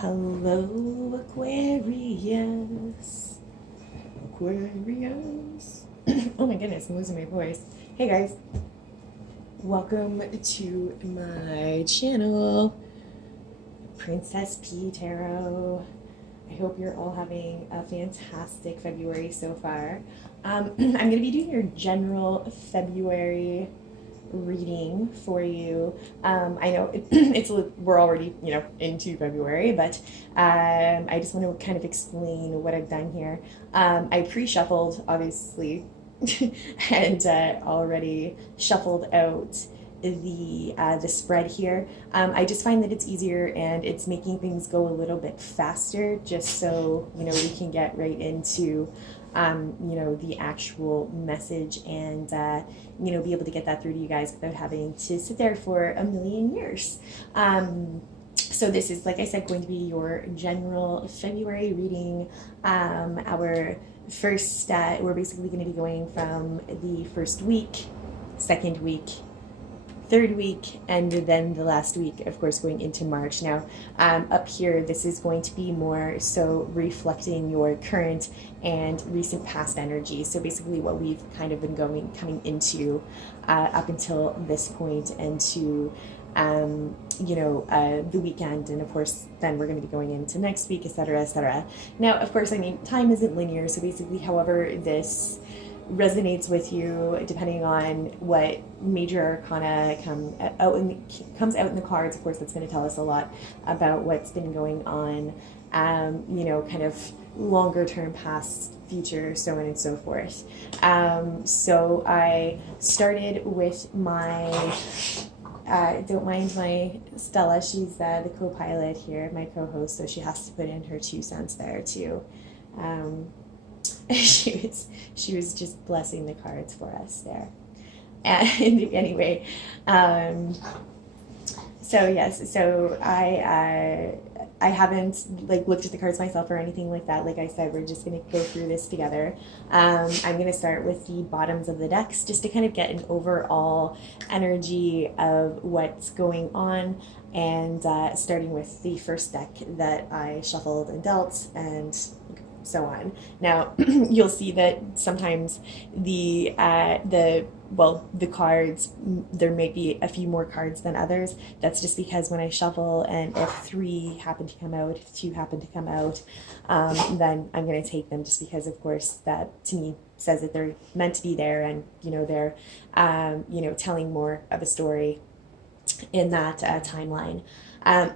Hello, Aquarius. Aquarius. Oh my goodness, I'm losing my voice. Hey guys, welcome to my channel, Princess P Tarot. I hope you're all having a fantastic February so far. I'm going to be doing your general February reading for you. I know we're already into February, but I just want to kind of explain what I've done here. I pre-shuffled obviously and already shuffled out the spread here. I just find that it's easier and it's making things go a little bit faster, just so we can get right into the actual message and be able to get that through to you guys without having to sit there for a million years. So this is, like I said, going to be your general February reading. Our first, we're basically going to be going from the first week, second week, third week, and then the last week, of course, going into March. Now, up here, this is going to be more so reflecting your current and recent past energy. So basically what we've kind of been coming into up until this point, and to the weekend, and of course then we're going to be going into next week, etc., etc. Now, of course, I mean, time isn't linear, so basically however this resonates with you, depending on what major arcana comes out in the cards. Of course, that's going to tell us a lot about what's been going on, kind of longer term, past, future, so on and so forth. So I started with my don't mind my Stella, she's the co-pilot here, my co-host, so she has to put in her 2 cents there too. She was just blessing the cards for us there. And anyway, so yes, so I haven't looked at the cards myself or anything like that. Like I said, we're just going to go through this together. I'm going to start with the bottoms of the decks just to kind of get an overall energy of what's going on, and starting with the first deck that I shuffled and dealt, and so on. Now, you'll see that sometimes the cards, there may be a few more cards than others. That's just because when I shuffle, and if 3 happen to come out, if 2 happen to come out, then I'm going to take them, just because, of course, that to me says that they're meant to be there, and they're telling more of a story in that timeline.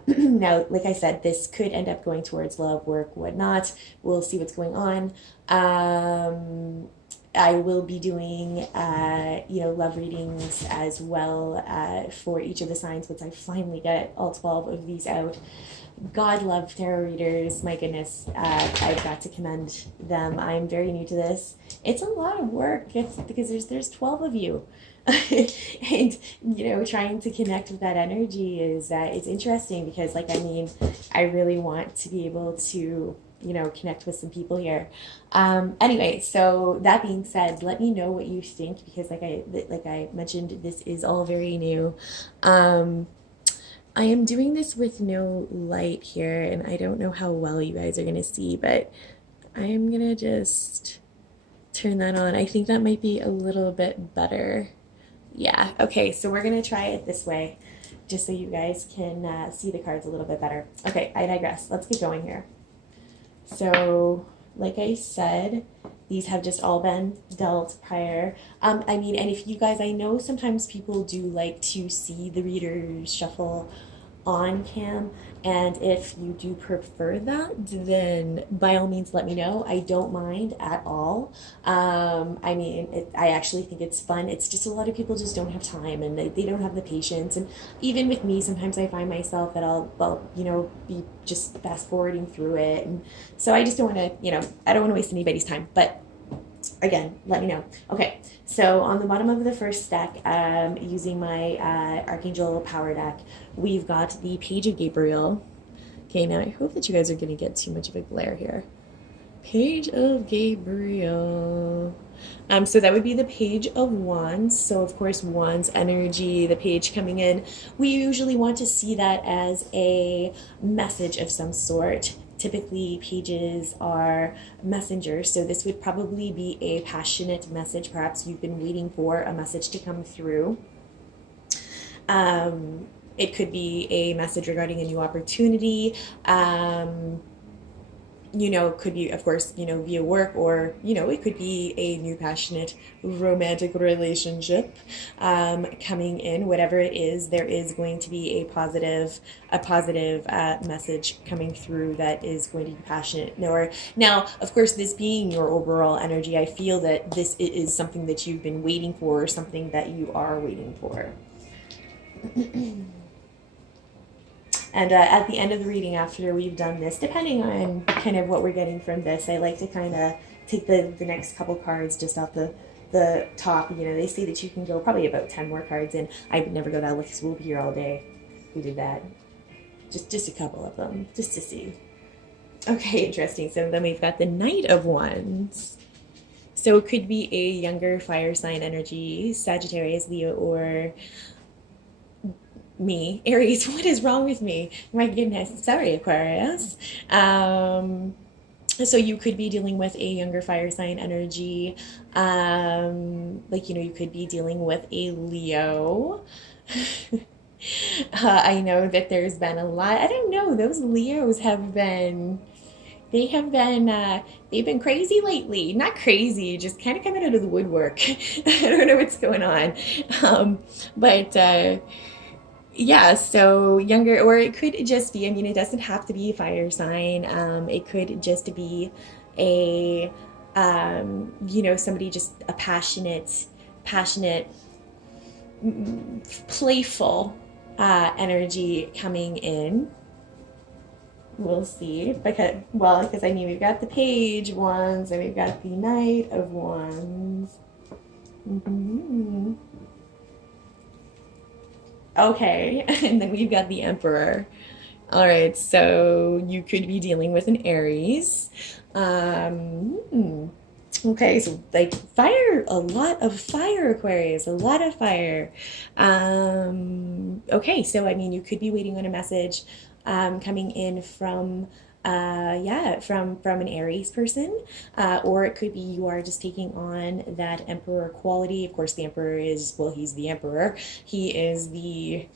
Now, like I said, this could end up going towards love, work, whatnot. We'll see what's going on. I will be doing, love readings as well for each of the signs once I finally get all 12 of these out. God love tarot readers. My goodness, I've got to commend them. I'm very new to this. It's a lot of work. It's because there's 12 of you. And trying to connect with that energy is it's interesting, because I really want to be able to connect with some people here. Anyway, so that being said, let me know what you think, because like I mentioned, this is all very new. I am doing this with no light here, and I don't know how well you guys are going to see, but I am going to just turn that on. I think that might be a little bit better. Yeah, okay, so we're going to try it this way, just so you guys can see the cards a little bit better. Okay, I digress. Let's get going here. So, like I said, these have just all been dealt prior. And if you guys, I know sometimes people do like to see the readers shuffle on cam, and if you do prefer that, then by all means let me know. I don't mind at all. I actually think it's fun. It's just a lot of people just don't have time, and they don't have the patience, and even with me, sometimes I find myself that I'll be just fast forwarding through it, and so I just don't want to, I don't want to waste anybody's time. But again, let me know. Okay, so on the bottom of the first deck, using my Archangel Power deck, we've got the Page of Gabriel. Okay, now I hope that you guys are going to get too much of a glare here. Page of Gabriel. So that would be the Page of Wands. So of course, Wands energy, the page coming in, we usually want to see that as a message of some sort. Typically, pages are messengers, so this would probably be a passionate message. Perhaps you've been waiting for a message to come through. It could be a message regarding a new opportunity. Could be, of course, via work, or, it could be a new passionate romantic relationship coming in. Whatever it is, there is going to be a positive message coming through that is going to be passionate. Now, of course, this being your overall energy, I feel that this is something that you've been waiting for, or something that you are waiting for. And at the end of the reading, after we've done this, depending on kind of what we're getting from this, I like to kind of take the next couple cards just off the top. They say that you can go probably about 10 more cards in. I would never go that way because we'll be here all day. We did that. Just a couple of them, just to see. Okay, interesting. So then we've got the Knight of Wands. So it could be a younger fire sign energy, Sagittarius, Leo, or me, Aries. What is wrong with me? My goodness. Sorry, Aquarius. So you could be dealing with a younger fire sign energy. You could be dealing with a Leo. I know that there's been a lot. I don't know. Those Leos they've been crazy lately. Not crazy, just kind of coming out of the woodwork. I don't know what's going on. Yeah, so younger, or it could just be, it doesn't have to be a fire sign. It could just be a, somebody just a passionate, playful energy coming in. We'll see, because we've got the Page of Wands and we've got the Knight of Wands. Okay, and then we've got the Emperor. All right, so you could be dealing with an Aries. Okay, so fire, a lot of fire, Aquarius, a lot of fire. Okay, so you could be waiting on a message coming in from from an Aries person, or it could be you are just taking on that Emperor quality. Of course, the Emperor he's the Emperor. He is the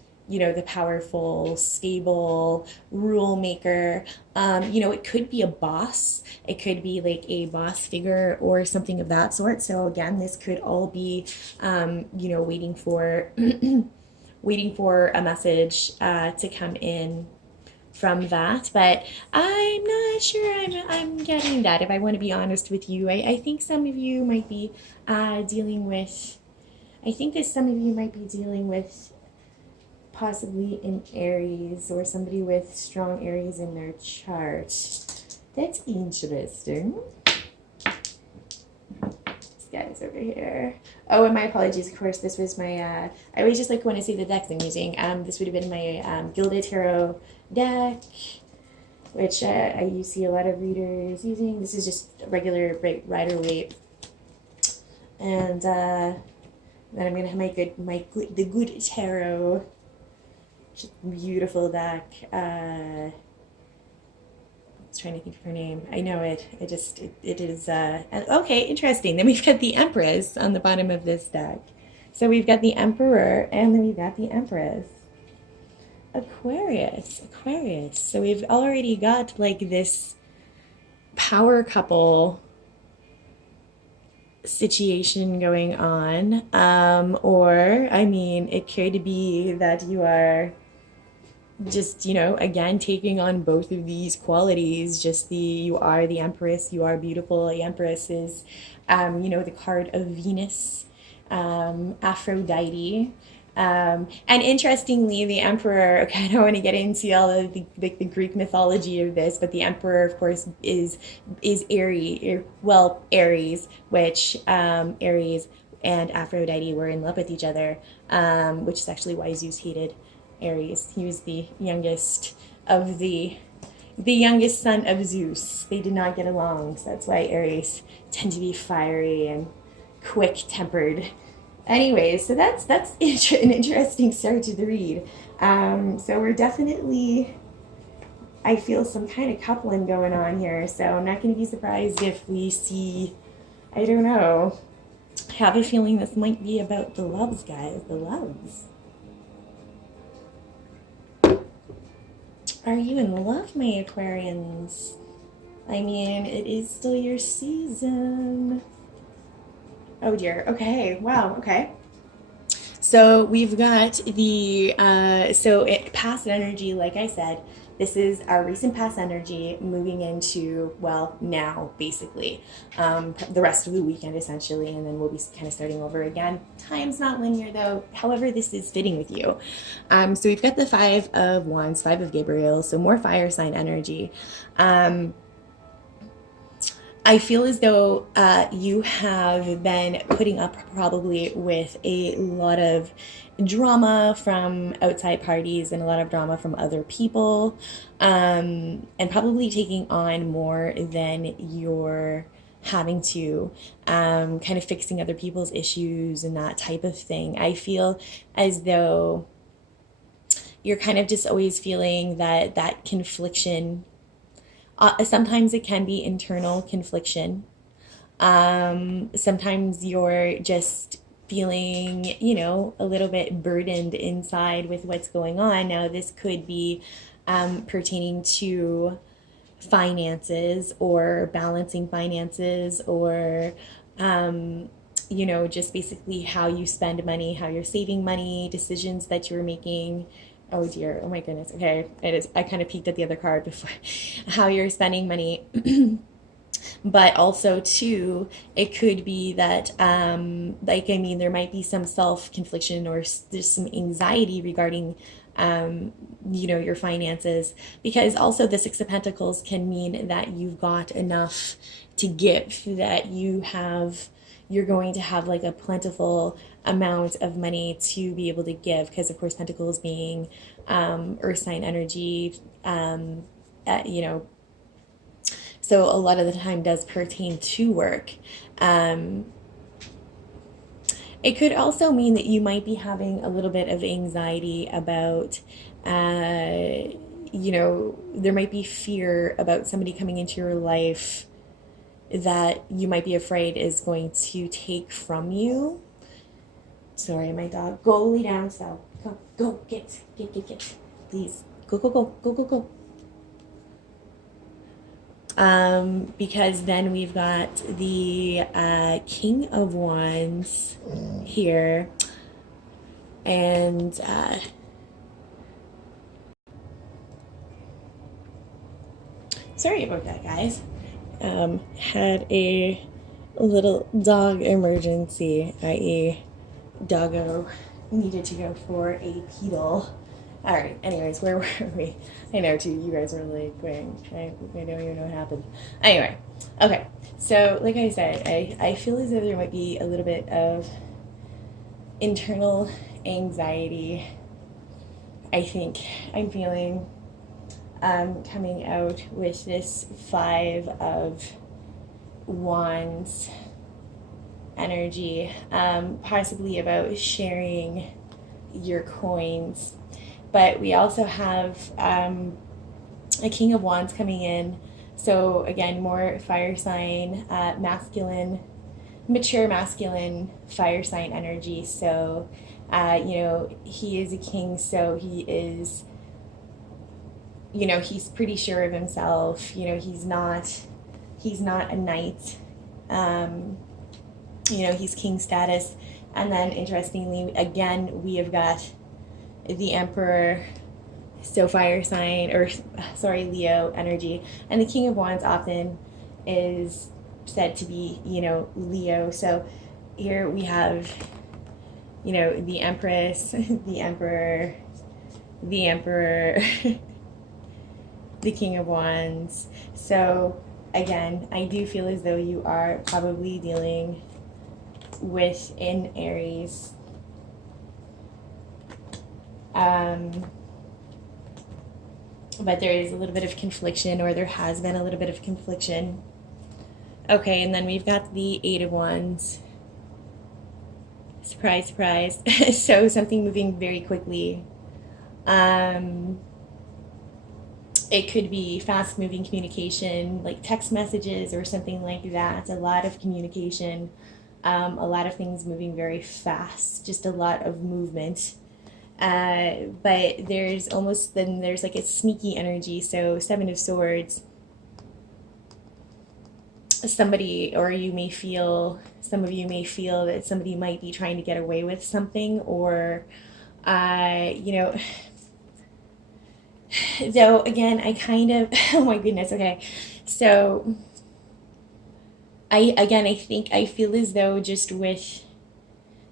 powerful, stable rule maker. It could be a boss. It could be like a boss figure or something of that sort. So again, this could all be, waiting for waiting for a message to come in from that, but I'm not sure I'm getting that, if I want to be honest with you. I think some of you might be dealing with, possibly an Aries, or somebody with strong Aries in their chart. That's interesting. This guy's over here. Oh, and my apologies, of course, this was my, I always just like when I say the decks I'm using. This would have been my Gilded Tarot deck, which you see a lot of readers using. This is just regular Rider-Waite, and then I'm gonna have the Good Tarot, just beautiful deck. I was trying to think of her name. I know it. It is. Okay, interesting. Then we've got the Empress on the bottom of this deck. So we've got the Emperor, and then we've got the Empress. Aquarius. So we've already got this power couple situation going on. Or, it could be that you are just, again, taking on both of these qualities. You are the Empress, you are beautiful. The Empress is, the card of Venus, Aphrodite. And interestingly, the Emperor, okay, I don't want to get into all of the Greek mythology of this, but the Emperor, of course, is Aries, which Aries and Aphrodite were in love with each other, which is actually why Zeus hated Aries. He was the youngest of the the youngest son of Zeus. They did not get along, so that's why Aries tend to be fiery and quick-tempered. Anyways, so that's an interesting start to the read. So we're definitely, I feel some kind of coupling going on here. So I'm not going to be surprised if we see, I don't know, I have a feeling this might be about the loves, guys, the loves. Are you in love, my Aquarians? I mean, it is still your season. Oh dear. Okay. Wow. Okay. So we've got the past energy, like I said, this is our recent past energy moving into, well, now basically, the rest of the weekend essentially, and then we'll be kind of starting over again. Time's not linear though, however this is fitting with you. So we've got the Five of Wands, Five of Gabriel, so more fire sign energy. I feel as though you have been putting up probably with a lot of drama from outside parties and a lot of drama from other people, and probably taking on more than you're having to, kind of fixing other people's issues and that type of thing. I feel as though you're kind of just always feeling that confliction. Sometimes it can be internal confliction. Sometimes you're just feeling, a little bit burdened inside with what's going on. Now, this could be pertaining to finances or balancing finances or, just basically how you spend money, how you're saving money, decisions that you're making. Oh dear, oh my goodness. Okay, it is. I kind of peeked at the other card before. How you're spending money. But also too, it could be that there might be some self-confliction or there's some anxiety regarding your finances, because also the Six of Pentacles can mean that you've got enough to give, that you're going to have like a plentiful amount of money to be able to give, because of course Pentacles being earth sign energy, so a lot of the time does pertain to work. It could also mean that you might be having a little bit of anxiety about, there might be fear about somebody coming into your life that you might be afraid is going to take from you. Sorry, my dog. Go lay down, so go, get. Please, go. Because then we've got the King of Wands here, and sorry about that, guys. Had a little dog emergency, i.e. doggo needed to go for a pedal. All right, anyways, where were we? I know, too, you guys are like going, I don't even know what happened. Anyway, okay, so like I said, I feel as though there might be a little bit of internal anxiety. I think I'm feeling coming out with this Five of Wands energy, possibly about sharing your coins. But we also have a King of Wands coming in. So again, more fire sign, masculine, mature masculine fire sign energy. So, he is a king, so he is, he's pretty sure of himself. He's not a knight. He's king status. And then interestingly, again, we have got the Emperor, so fire sign, Leo energy. And the King of Wands often is said to be, Leo. So here we have, the Empress, the Emperor, the King of Wands. So again, I do feel as though you are probably dealing with an Aries. but there is a little bit of confliction, or there has been a little bit of confliction. Okay, and then we've got the Eight of Wands. Surprise, surprise. So something moving very quickly. It could be fast moving communication, like text messages or something like that. A lot of communication, a lot of things moving very fast, just a lot of movement. But there's like a sneaky energy. So, Seven of Swords, somebody, or some of you may feel that somebody might be trying to get away with something, or, you know, though again, I kind of, oh my goodness, okay. So, I think I feel as though just with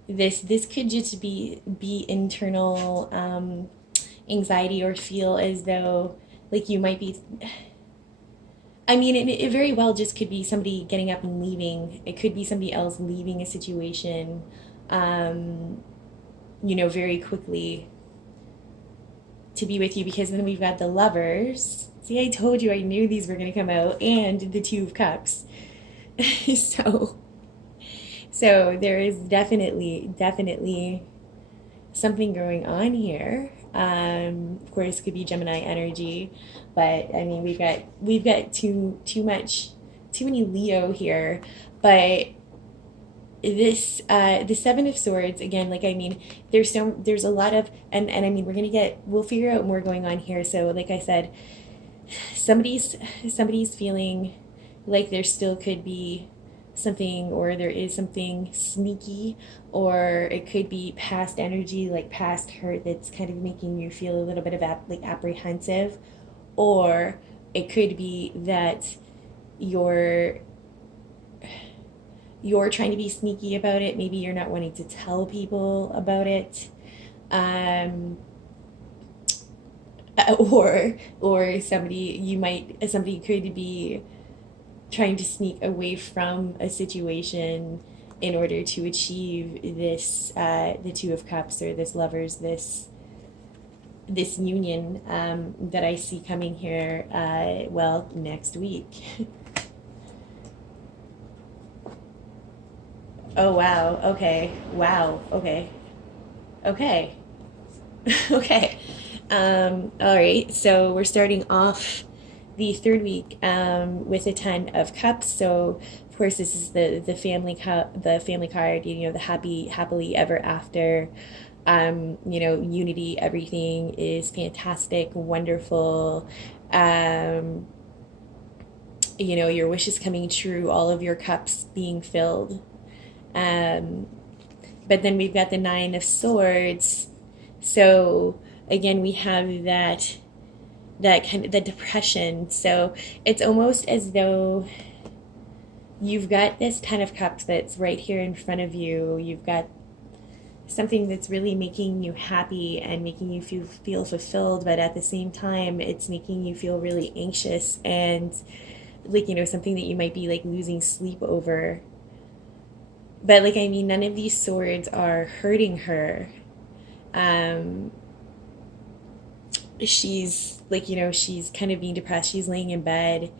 this could just be internal anxiety, or feel as though like you might be, I mean, it very well just could be somebody getting up and leaving. It could be somebody else leaving a situation, um, very quickly to be with you, because then we've got the Lovers. See, I told you, I knew these were going to come out, and the Two of Cups. so, so there is definitely something going on here. Of course, it could be Gemini energy, but I mean, we've got too many Leo here. But this the Seven of Swords again, like, I mean, there's a lot of, and I mean, we'll figure out more going on here. So like I said, somebody's feeling like there still could be something, or there is something sneaky, or it could be past energy, like past hurt, that's kind of making you feel a little bit of like apprehensive, or it could be that you're trying to be sneaky about it. Maybe you're not wanting to tell people about it, um, or somebody could be trying to sneak away from a situation in order to achieve this, the Two of Cups, or this Lovers, this union, that I see coming here, well, next week. Oh wow, okay, wow, okay, okay. Okay. All right, so we're starting off the third week, with a Ten of Cups. So of course this is the family card. The happily ever after. Unity. Everything is fantastic, wonderful. Um, your wishes coming true. All of your cups being filled. Um, but then we've got the Nine of Swords. So again, we have that kind of the depression. So it's almost as though you've got this Ten of Cups that's right here in front of you. You've got something that's really making you happy and making you feel fulfilled, but at the same time, it's making you feel really anxious, and like, something that you might be like losing sleep over. But like, I mean, none of these swords are hurting her. Um, she's like, she's kind of being depressed. She's laying in bed.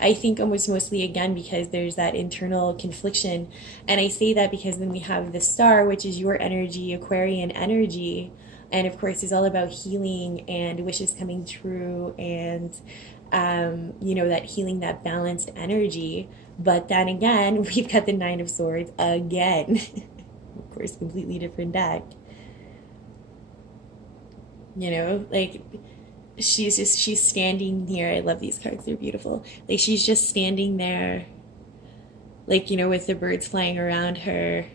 I think almost mostly again because there's that internal confliction. And I say that because then we have the Star, which is your energy, Aquarian energy. And of course, is all about healing and wishes coming true, and, that healing, that balanced energy. But then again, we've got the Nine of Swords again. Of course, completely different deck. Like, she's standing here. I love these cards, they're beautiful. Like, she's just standing there, like, with the birds flying around her.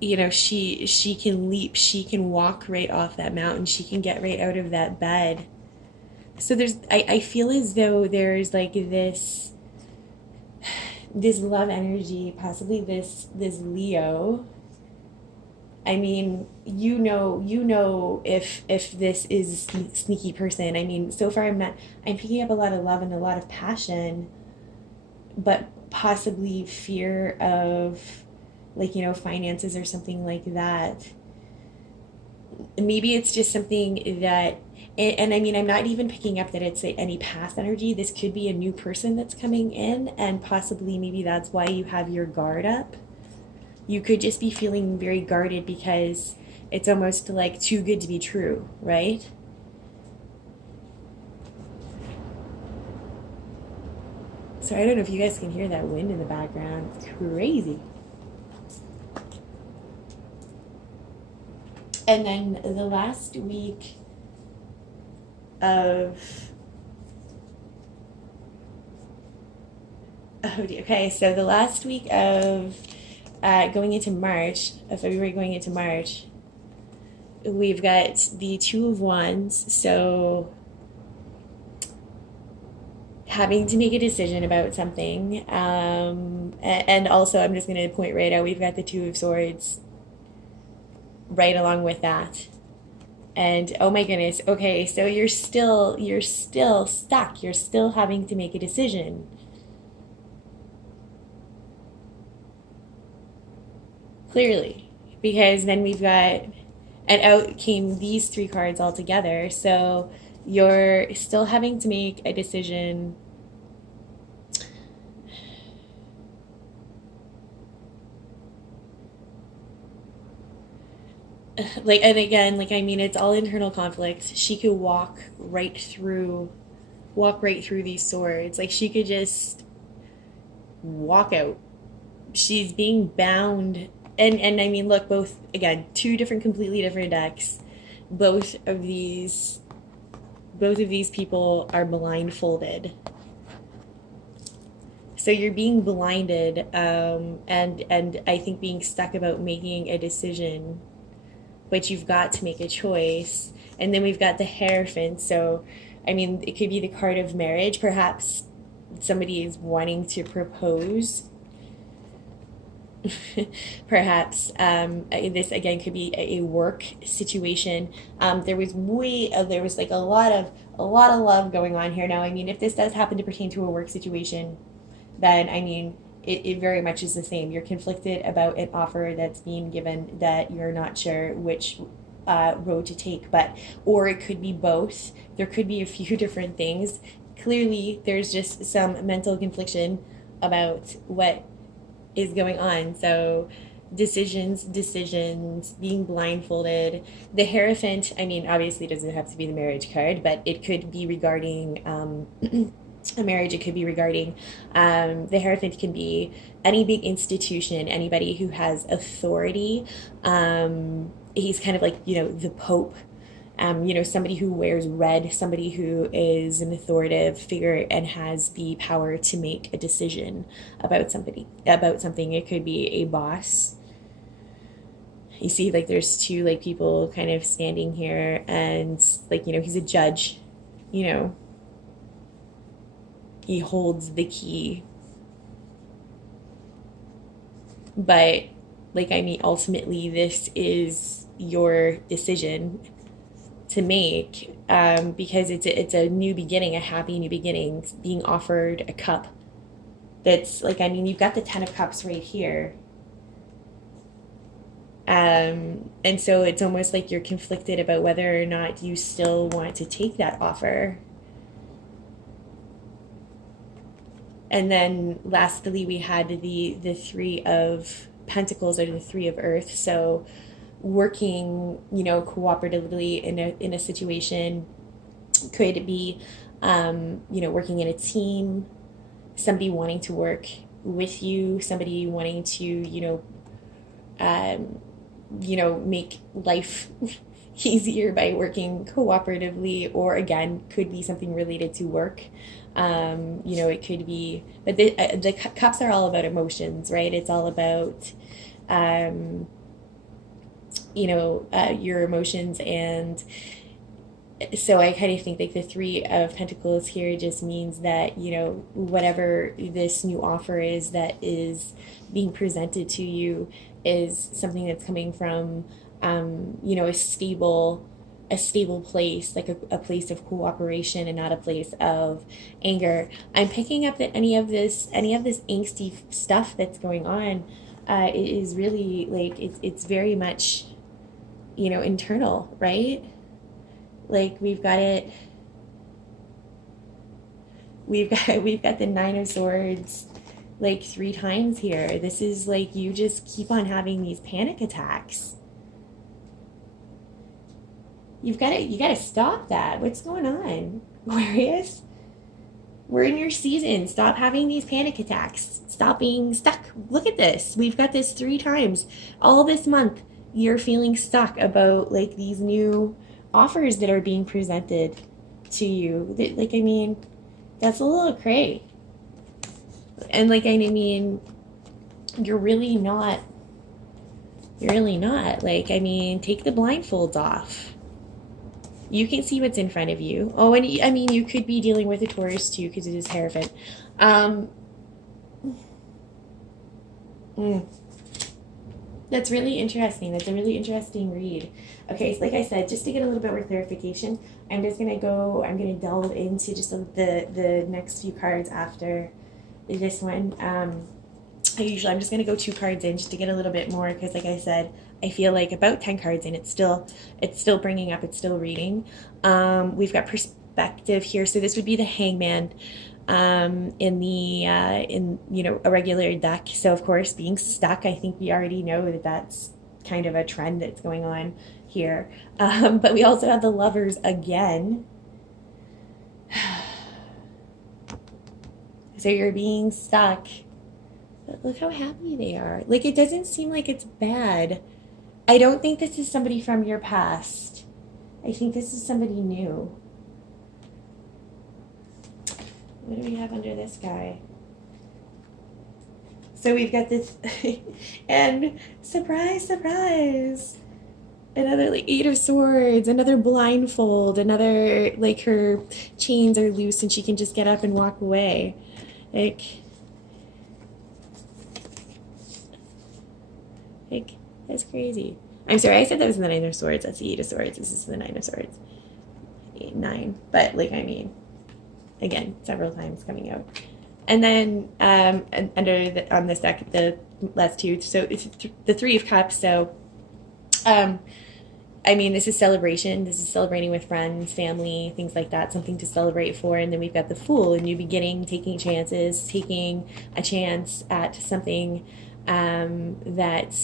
She can leap, she can walk right off that mountain, she can get right out of that bed. So I feel as though there's like this love energy, possibly this Leo. I mean, if this is a sneaky person. I mean, so far I'm picking up a lot of love and a lot of passion, but possibly fear of, like, finances or something like that. Maybe it's just something that, and I mean, I'm not even picking up that it's any past energy. This could be a new person that's coming in, and possibly maybe that's why you have your guard up. You could just be feeling very guarded because it's almost like too good to be true, right? So I don't know if you guys can hear that wind in the background. It's crazy. And then the last week of okay, so the last week of going into March, of February going into March, we've got the Two of Wands. So having to make a decision about something, and also I'm just going to point right out, we've got the Two of Swords right along with that. And oh my goodness, okay, so you're still stuck. You're still having to make a decision. Clearly, because then we've got, and out came these three cards all together. So you're still having to make a decision. Like, and again, like, I mean, it's all internal conflicts. She could walk right through these swords. Like, she could just walk out. She's being bound. And I mean, look, both, again, two different, completely different decks. Both of these people are blindfolded. So you're being blinded, and I think being stuck about making a decision, but you've got to make a choice. And then we've got the Hierophant. So, I mean, it could be the card of marriage. Perhaps somebody is wanting to propose. Perhaps this again could be a work situation. There was like a lot of love going on here. Now, I mean, if this does happen to pertain to a work situation, then I mean, it very much is the same. You're conflicted about an offer that's being given that you're not sure which road to take, or it could be both. There could be a few different things. Clearly, there's just some mental confliction about what is going on. So decisions, being blindfolded. The Hierophant, I mean, obviously doesn't have to be the marriage card, but it could be regarding a marriage. It could be regarding, the Hierophant can be any big institution, anybody who has authority. He's kind of like, the Pope. Somebody who wears red, somebody who is an authoritative figure and has the power to make a decision about something. It could be a boss. You see, like, there's two, like, people kind of standing here, and, like, he's a judge. He holds the key. But, like, I mean, ultimately, this is your decision to make, because it's a new beginning, a happy new beginning, being offered a cup that's like, I mean, you've got the Ten of Cups right here, and so it's almost like you're conflicted about whether or not you still want to take that offer. And then lastly, we had the Three of Pentacles, or the Three of Earth. So working, cooperatively in a situation could be, working in a team, somebody wanting to work with you, somebody wanting to, make life easier by working cooperatively, or again, could be something related to work. It could be, but the cups are all about emotions, right? It's all about, your emotions. And so I kind of think like the Three of Pentacles here just means that, whatever this new offer is that is being presented to you is something that's coming from, a stable place, like a place of cooperation and not a place of anger. I'm picking up that any of this angsty stuff that's going on, is really like, it's very much internal, right? Like we've got the Nine of Swords like 3 times here. This is like you just keep on having these panic attacks. You gotta stop that. What's going on, Aquarius? We're in your season. Stop having these panic attacks. Stop being stuck. Look at this. We've got this 3 times. All this month, you're feeling stuck about like these new offers that are being presented to you. Like, I mean, that's a little cray. And like, I mean, you're really not. You're really not. Like, I mean, take the blindfolds off. You can see what's in front of you. Oh, and I mean, you could be dealing with a Taurus too, because it is Hierophant. That's really interesting. That's a really interesting read. Okay, so like I said, just to get a little bit more clarification, I'm gonna delve into just the next few cards after this one. I'm just gonna go 2 cards in just to get a little bit more, because like I said, I feel like about 10 cards in, it's still bringing up, it's still reading. We've got perspective here, so this would be the Hangman in a regular deck. So of course, being stuck, I think we already know that that's kind of a trend that's going on here. But we also have the Lovers again. So you're being stuck. But look how happy they are. Like, it doesn't seem like it's bad. I don't think this is somebody from your past. I think this is somebody new. What do we have under this guy? So we've got this, and surprise, surprise, another like 8 of Swords, another blindfold, another like her chains are loose and she can just get up and walk away. Like that's crazy. I'm sorry, I said that was the 9 of Swords. That's the 8 of Swords. This is the 9 of Swords. 8, 9. But like, I mean, again, several times coming out. And then on this deck, the last 2. So it's the 3 of Cups. So, I mean, this is celebration. This is celebrating with friends, family, things like that. Something to celebrate for. And then we've got the Fool, a new beginning, taking chances, taking a chance at something that,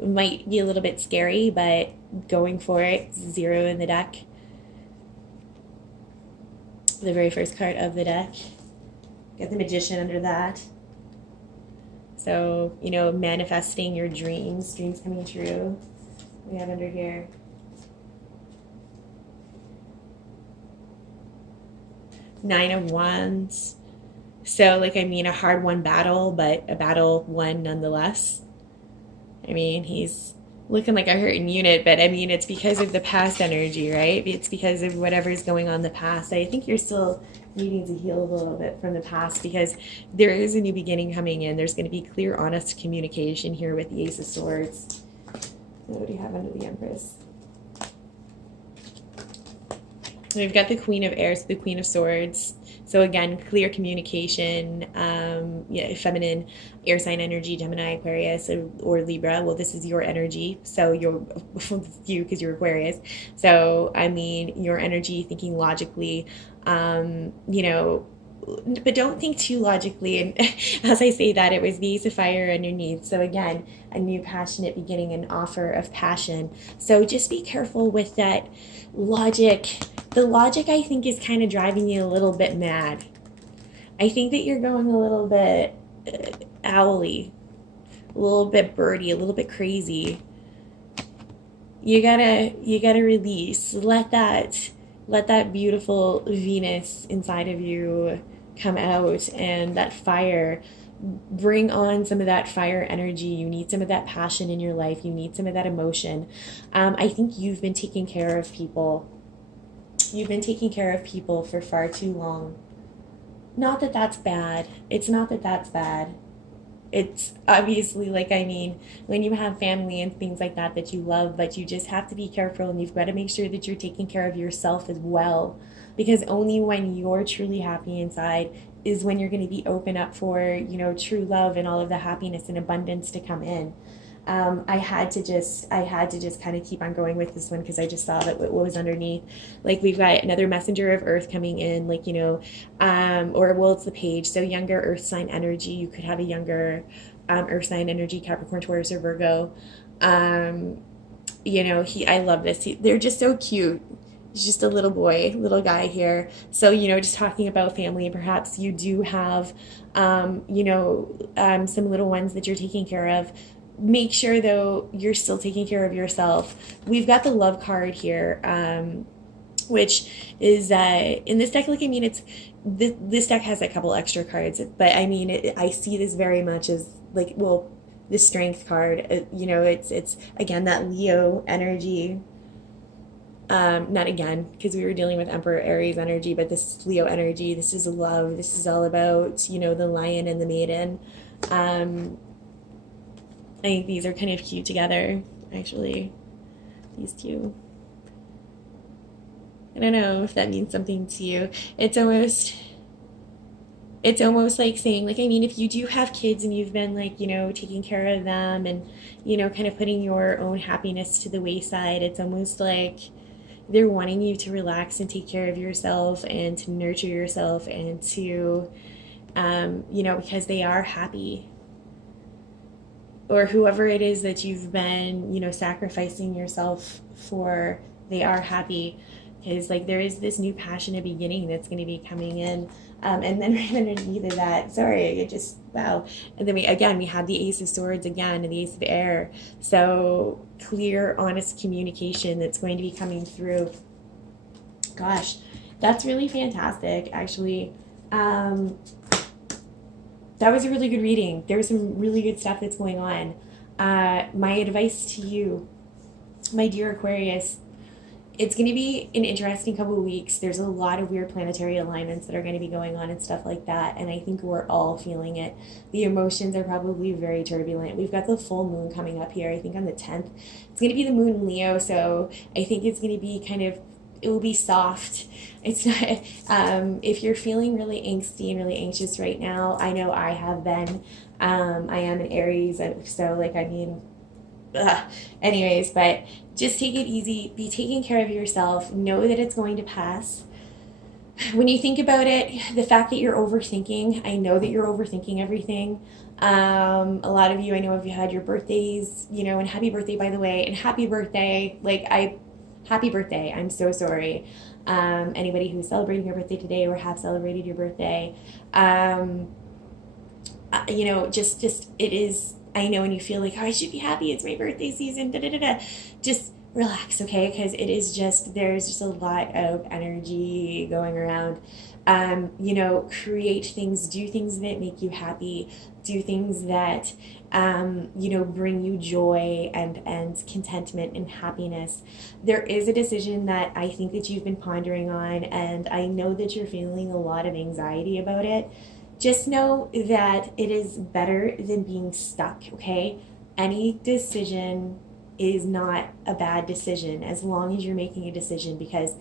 might be a little bit scary, but going for it. 0 in the deck. The very first card of the deck. Got the Magician under that. So, manifesting your dreams coming true. We have under here. Nine of Wands. So, like, I mean, a hard-won battle, but a battle won nonetheless. I mean, he's looking like a hurting unit, but I mean, it's because of the past energy, right? It's because of whatever's going on in the past. I think you're still needing to heal a little bit from the past, because there is a new beginning coming in. There's going to be clear, honest communication here with the Ace of Swords. What do you have under the Empress? We've got the Queen of Air, so the Queen of Swords. So again, clear communication, feminine, air sign energy, Gemini, Aquarius, or Libra. Well, this is your energy, so you because you're Aquarius. So I mean, your energy, thinking logically, but don't think too logically. And as I say that, it was the Ace of Fire underneath. So again, a new passionate beginning, an offer of passion. So just be careful with that logic. The logic, I think, is kind of driving you a little bit mad. I think that you're going a little bit owly, a little bit birdie, a little bit crazy. You gotta release. Let that beautiful Venus inside of you come out, and that fire. Bring on some of that fire energy. You need some of that passion in your life. You need some of that emotion. I think you've been taking care of people. You've been taking care of people for far too long. Not that that's bad. It's not that that's bad. It's obviously, like, I mean, when you have family and things like that that you love, but you just have to be careful, and you've got to make sure that you're taking care of yourself as well. Because only when you're truly happy inside is when you're going to be open up for, true love and all of the happiness and abundance to come in. I had to just kind of keep on going with this one because I just saw that what was underneath. Like we've got another messenger of earth coming in, like, you know, or well, it's the page. So younger earth sign energy. You could have a younger earth sign energy, Capricorn, Taurus, or Virgo. You know, I love this. They're just so cute. He's just a little boy, little guy here. So, you know, just talking about family, perhaps you do have, you know, some little ones that you're taking care of. Make sure, though, you're still taking care of yourself. We've got the love card here, which is in this deck, like, I mean, this deck has a couple extra cards, but I mean, I see this very much as, like, well, the strength card, you know, it's again that Leo energy. Not again, because we were dealing with Emperor Aries energy, but this is Leo energy. This is love. This is all about, you know, the lion and the maiden. I think these are kind of cute together, actually. These two. I don't know if that means something to you. It's almost like saying, like, I mean, if you do have kids and you've been, like, you know, taking care of them and, you know, kind of putting your own happiness to the wayside, it's almost like they're wanting you to relax and take care of yourself and to nurture yourself and to, you know, because they are happy. Or whoever it is that you've been, you know, sacrificing yourself for, they are happy. Because, like, there is this new passionate beginning that's going to be coming in. And then right underneath of that, sorry, it just, wow. And then we had the Ace of Swords again and the Ace of Air. So clear, honest communication that's going to be coming through. Gosh, that's really fantastic, actually. That was a really good reading. There was some really good stuff that's going on. My advice to you, my dear Aquarius, it's going to be an interesting couple of weeks. There's a lot of weird planetary alignments that are going to be going on and stuff like that, and I think we're all feeling it. The emotions are probably very turbulent. We've got the full moon coming up here, I think on the 10th. It's going to be the moon in Leo, so I think it's going to be kind of, it will be soft. It's not, if you're feeling really angsty and really anxious right now, I know I have been. I am an Aries, so, like, I mean, anyways, but just take it easy, be taking care of yourself, know that it's going to pass. When you think about it, the fact that you're overthinking, I know that you're overthinking everything. A lot of you, I know, if you had your birthdays, you know, and happy birthday, by the way, and happy birthday, happy birthday, I'm so sorry. Anybody who's celebrating your birthday today or have celebrated your birthday, you know, just it is, I know when you feel like, oh, I should be happy, it's my birthday season, just relax, okay? Because it is just, there's just a lot of energy going around. You know, create things, do things that make you happy, do things that, you know, bring you joy and contentment and happiness. There is a decision that I think that you've been pondering on, and I know that you're feeling a lot of anxiety about it. Just know that it is better than being stuck, okay? Any decision is not a bad decision as long as you're making a decision, because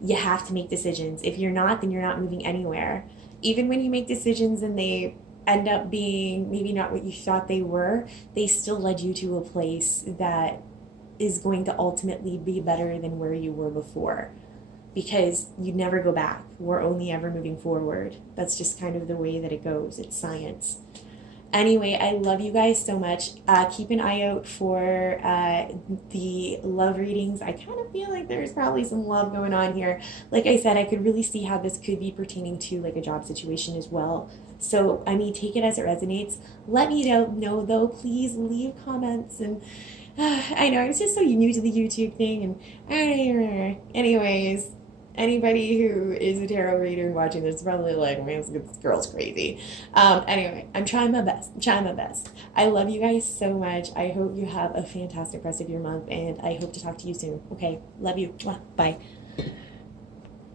you have to make decisions. If you're not, then you're not moving anywhere. Even when you make decisions and they end up being maybe not what you thought they were, they still led you to a place that is going to ultimately be better than where you were before. Because you never go back. We're only ever moving forward. That's just kind of the way that it goes. It's science. Anyway, I love you guys so much. Keep an eye out for the love readings. I kind of feel like there's probably some love going on here. Like I said, I could really see how this could be pertaining to, like, a job situation as well. So, I mean, take it as it resonates. Let me know though. Please leave comments. And I know I was just so new to the YouTube thing. And anyways, anybody who is a tarot reader and watching this is probably like, man, this girl's crazy. Anyway, I'm trying my best. I love you guys so much. I hope you have a fantastic rest of your month, and I hope to talk to you soon. Okay, love you. Bye.